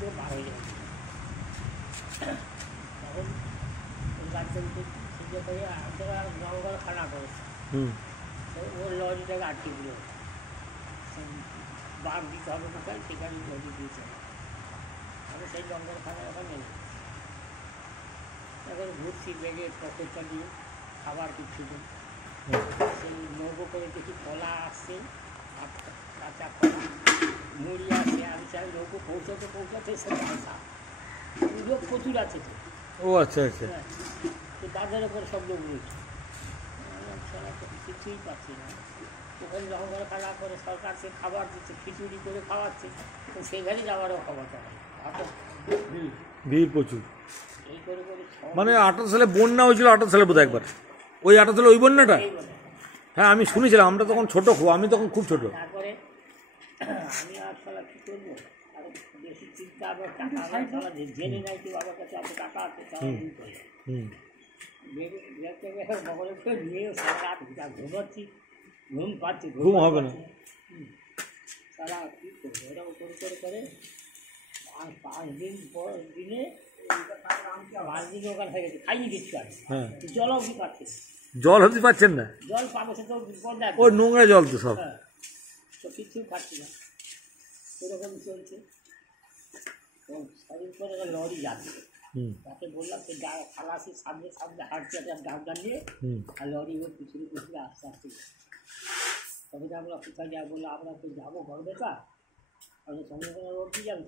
করে বার হয়ে যাবে। তখন ওই গাছটা সিজে করে যারা জঙ্গল খানা করেছে ওর লরিটাকে আটকে দিল, বাঘ দিতে হবে কোথায় সেখানে লরি দিয়েছে। আমি সেই জঙ্গল খানা এখন নেই, এখন ঘুরছি বেগে পকেট চালিয়ে, খাবার কিছু দিন সেই নৌকো করে দেখি কলা আসছে, কাঁচা কলা মুড়ি আসছে। আমি চাই নৌকো পৌঁছাতে সে বাসা লোক প্রচুর আছে তো। ও আচ্ছা আচ্ছা। তো তাদের ওপরে সব লোক রয়েছে, ছাড়া তো কিছুই পাচ্ছি না। ওখানে জঙ্গল খানা করে সরকার সে খাবার দিচ্ছে, খিচুড়ি করে খাওয়াচ্ছে, তো সেখানে যাওয়ারও খবর চাই ভিড় প্রচুর। এই করে করে মানে 28 সালে বন্যা হয়েছিল, 28 সালে বোধহয় একবার, ওই 28 সালে ওই বন্যাটা। হ্যাঁ আমি শুনেছিলাম, আমরা তখন ছোট, আমি তখন খুব ছোট। তারপরে আমি আর সালা কী করবো, আরো বেশি চিন্তা আবার টাকা সালা জেনে নাই কি বাবার কাছে এত টাকা আছে, তাও বগলে করে নিয়েও সারা রাত ঘুমাচ্ছি, ঘুম পাচ্ছি, ঘুম হবে না। সারা কী করবো এরকম করে করে করে 5 দিন পর দিনে 5 দিন ওখানে হয়ে গেছে, খাইনি কিচ্ছু আর। হ্যাঁ জলও কি পাচ্ছে, জল হতে পারছেন না, জল পাবো সে তো পর্দা, ওই নোংরা জল তো সব। হ্যাঁ তো কিচ্ছু পাচ্ছি না, এরকম চলছে। সারাদিন পরে লরি যাচ্ছে, তাকে বললাম সে খালাসির সামনে সামনে হাঁটছে একটা ডাক্তার নিয়ে, আর লরি ওর পিছনে পিছনে আস্তে আস্তে। তখন আমরা কোথায় যাবো, বললো আমরা তো যাবো ঘর দেখা, আমাদের সঙ্গে সঙ্গে রোড দিয়ে যাবে।